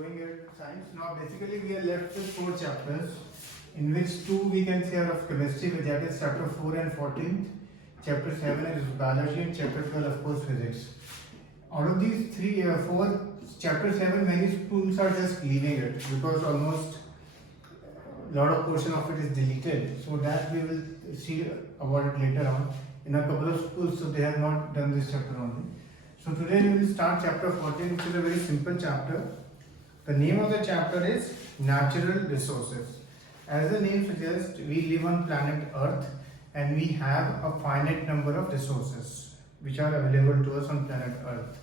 going ahead with science. Now basically we are left with 4 chapters, in which 2 we can say are of chemistry, which that is chapter 4 and 14. Chapter 7 is biology and chapter 12 of course physics. Out of these 4, chapter 7 many schools are just leaving it because almost a lot of portion of it is deleted. So that we will see about it later on. In a couple of schools, so they have not done this chapter only. So today we will start chapter 14, which is a very simple chapter. The name of the chapter is Natural Resources. As the name suggests, we live on planet Earth and we have a finite number of resources which are available to us on planet Earth.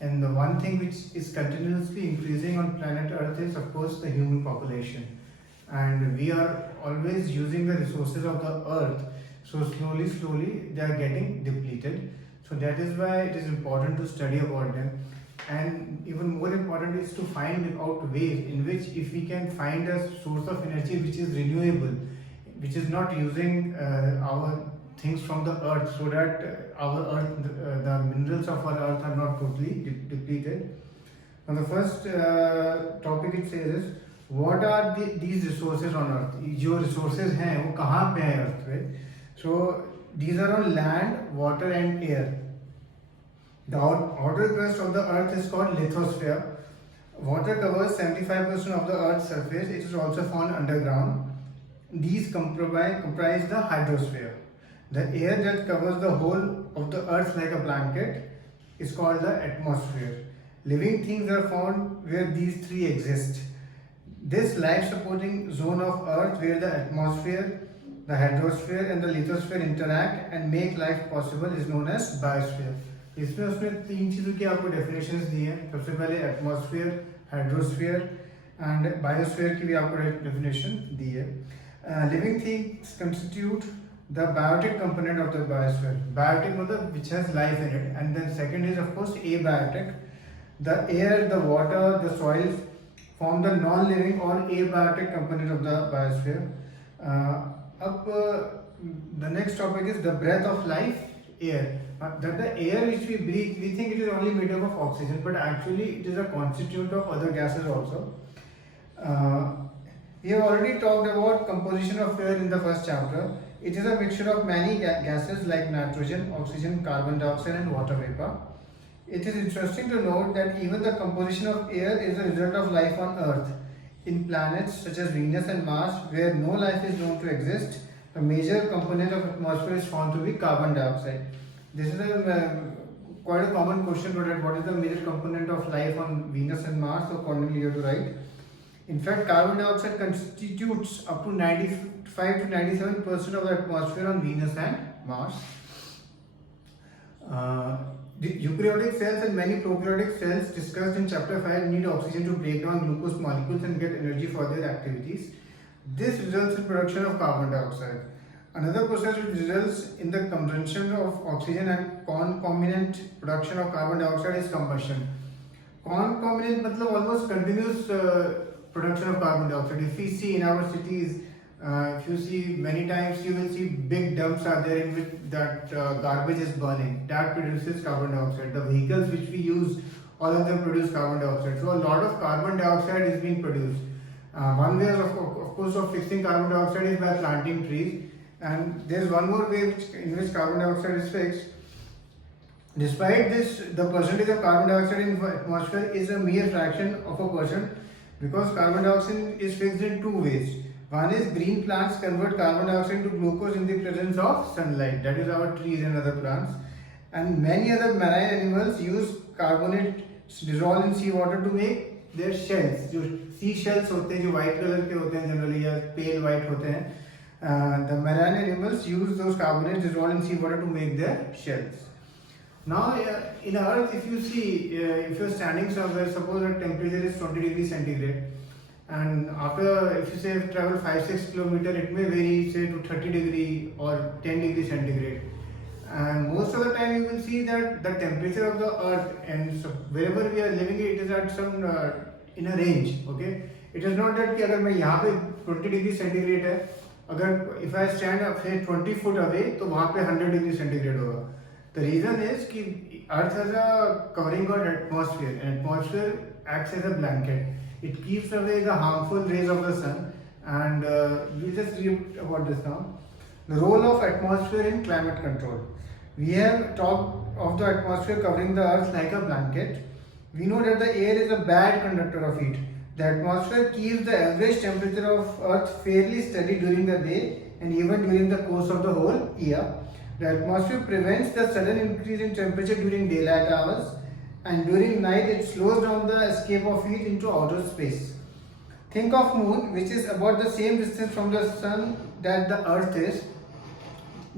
And the one thing which is continuously increasing on planet Earth is of course the human population. And we are always using the resources of the Earth. So slowly they are getting depleted. So that is why it is important to study about them. And even more important is to find out ways in which if we can find a source of energy which is renewable, which is not using our things from the earth, so that our earth, the minerals of our earth are not totally depleted. Now the first topic it says is, what are these resources on earth? जो resources हैं वो कहाँ पे हैं earth पे? So these are on land, water and air. The outer crust of the earth is called lithosphere. Water covers 75% of the earth's surface. It is also found underground. These comprise the hydrosphere. The air that covers the whole of the earth like a blanket is called the atmosphere. Living things are found where these three exist. This life-supporting zone of earth where the atmosphere, the hydrosphere and the lithosphere interact and make life possible is known as biosphere. इसमें उसने 3 चीज़ों की आपको definitions दी हैं. सबसे पहले atmosphere, hydrosphere and biosphere की भी आपको डेफिनेशन दी है. Living things constitute the biotic component of the biosphere. Biotic मतलब which has life in it. And then second is of course abiotic. The air, the water, the soil form the non-living or abiotic component of the biosphere. The next topic is the breath of life, air. That the air which we breathe, we think it is only made up of oxygen, but actually it is a constituent of other gases also. We have already talked about composition of air in the first chapter. It is a mixture of many gases like nitrogen, oxygen, carbon dioxide and water vapor. It is interesting to note that even the composition of air is a result of life on Earth. In planets such as Venus and Mars, where no life is known to exist, the major component of atmosphere is found to be carbon dioxide. This is quite a common question to that. What is the major component of life on Venus and Mars? So accordingly you have to write. In fact, carbon dioxide constitutes up to 95 to 97% of the atmosphere on Venus and Mars. The eukaryotic cells and many prokaryotic cells discussed in chapter 5 need oxygen to break down glucose molecules and get energy for their activities. This results in production of carbon dioxide. Another process which results in the consumption of oxygen and concomitant production of carbon dioxide is combustion. Concomitant means almost continuous production of carbon dioxide. If we see in our cities, if you see many times, you will see big dumps are there in which that garbage is burning. That produces carbon dioxide. The vehicles which we use, all of them produce carbon dioxide. So a lot of carbon dioxide is being produced. One way of course of fixing carbon dioxide is by planting trees. And there is one more way in which carbon dioxide is fixed. Despite this, the percentage of carbon dioxide in the atmosphere is a mere fraction of a percent, because carbon dioxide is fixed in 2 ways. One is green plants convert carbon dioxide to glucose in the presence of sunlight. That is our trees and other plants. And many other marine animals use carbonate dissolved in sea water to make their shells. जो sea shells होते हैं, जो white color के होते हैं generally या pale white होते हैं. The marine animals use those carbonates dissolved in sea water to make their shells. Now in Earth, if you see, if you are standing somewhere, suppose the temperature is 20 degrees centigrade. And after, if you say travel 5-6 kilometers, it may vary say to 30 degree or 10 degree centigrade. And most of the time you will see that the temperature of the earth and so wherever we are living, it is at some in a range. Okay, it is not that कि अगर मैं यहाँ पे 20 degree centigrade है, अगर if I stand up say 20 foot away, तो वहाँ पे 100 degree centigrade होगा. The reason is कि earth has a covering called atmosphere. And atmosphere acts as a blanket. It keeps away the harmful rays of the sun. And we'll just read about this now. The role of atmosphere in climate control. We have talked of the atmosphere covering the earth like a blanket. We know that the air is a bad conductor of heat. The atmosphere keeps the average temperature of earth fairly steady during the day and even during the course of the whole year. The atmosphere prevents the sudden increase in temperature during daylight hours, and during night it slows down the escape of heat into outer space. Think of moon, which is about the same distance from the sun that the earth is.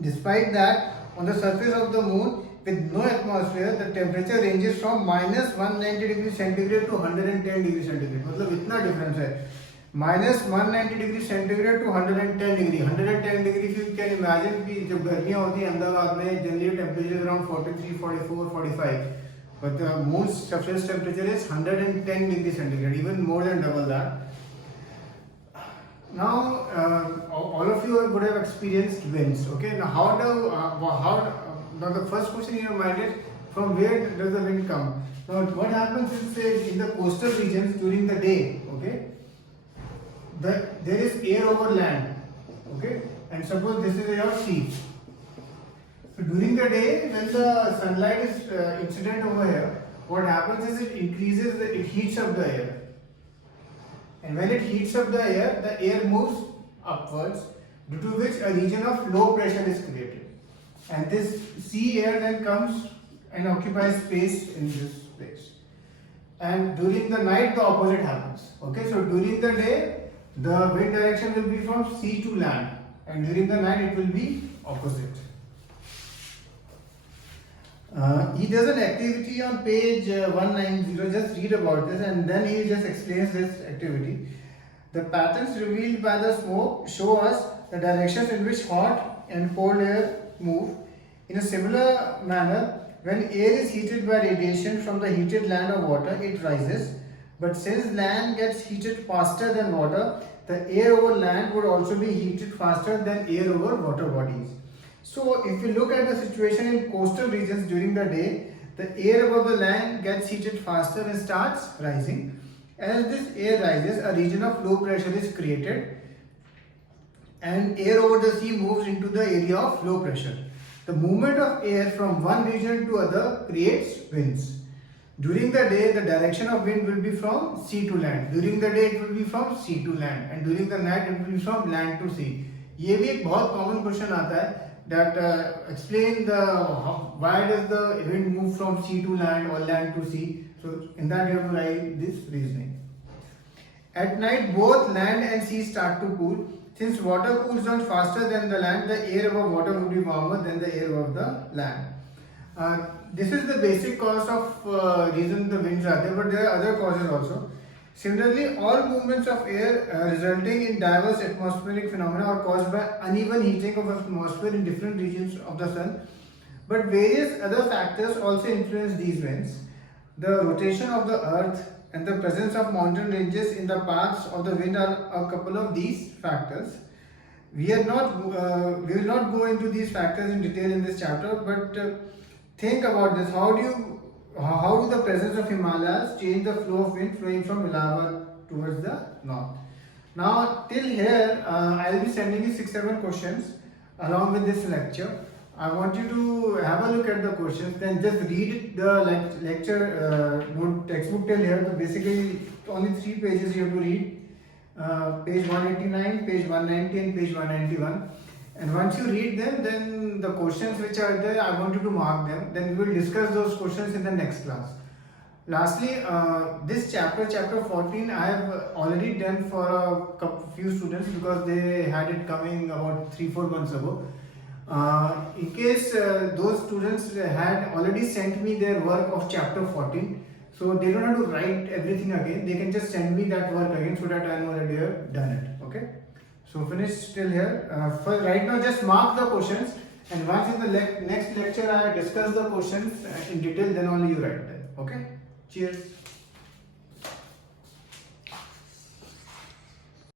Despite that, on the surface of the moon with no atmosphere, the temperature ranges from minus 190 degrees centigrade to 110 degrees centigrade. मतलब इतना difference है. Minus 190 degree centigrade to 110 degree. 110 degree, if you can imagine कि जब गर्मियाँ होती हैं अहमदाबाद में generally temperature is around 43, 44, 45. But the moon's surface temperature is 110 degree centigrade, even more than double that. Now, all of you would have experienced winds. Okay. Now, now the first question in your mind is, from where does the wind come? Now, what happens is in the coastal regions during the day. Okay. There is air over land. Okay. And suppose this is your sea. So during the day, when the sunlight is incident over here, what happens is it heats up the air. And when it heats up the air moves upwards, due to which a region of low pressure is created. And this sea air then comes and occupies space in this place. And during the night, the opposite happens. Okay, so during the day, the wind direction will be from sea to land, and during the night, it will be opposite. He does an activity on page 190, just read about this and then he just explains this activity. The patterns revealed by the smoke show us the directions in which hot and cold air move. In a similar manner, when air is heated by radiation from the heated land or water, it rises. But since land gets heated faster than water, the air over land would also be heated faster than air over water bodies. So, if you look at the situation in coastal regions during the day, the air above the land gets heated faster and starts rising. As this air rises, a region of low pressure is created and air over the sea moves into the area of low pressure. The movement of air from one region to other creates winds. During the day, the direction of wind will be from sea to land. During the day, it will be from sea to land, and during the night, it will be from land to sea. ये भी एक बहुत common question आता है that explain why does the wind move from sea to land or land to sea. So in that you have to write this reasoning. At night, both land and sea start to cool. Since water cools down faster than the land, the air above water would be warmer than the air above the land. This is the basic cause of reason the winds are there, but there are other causes also. Similarly, all movements of air resulting in diverse atmospheric phenomena are caused by uneven heating of atmosphere in different regions of the sun. But various other factors also influence these winds. The rotation of the earth and the presence of mountain ranges in the paths of the wind are a couple of these factors. We will not go into these factors in detail in this chapter, but think about this. How do the presence of Himalayas change the flow of wind flowing from Allahabad towards the north? Now, till here, I will be sending you 6-7 questions along with this lecture. I want you to have a look at the questions, then just read the lecture textbook till here. So basically, only 3 pages you have to read. Page 189, page 190 and page 191. And once you read them, then the questions which are there, I want you to mark them. Then we will discuss those questions in the next class. Lastly, this chapter 14, I have already done for a few students because they had it coming about 3-4 months ago. In case those students had already sent me their work of chapter 14, so they don't have to write everything again. They can just send me that work again so that I know that they have done it. Okay. So finish till here. For right now, just mark the questions, and once in the next lecture I discuss the questions in detail, then only you write them. Okay. Cheers.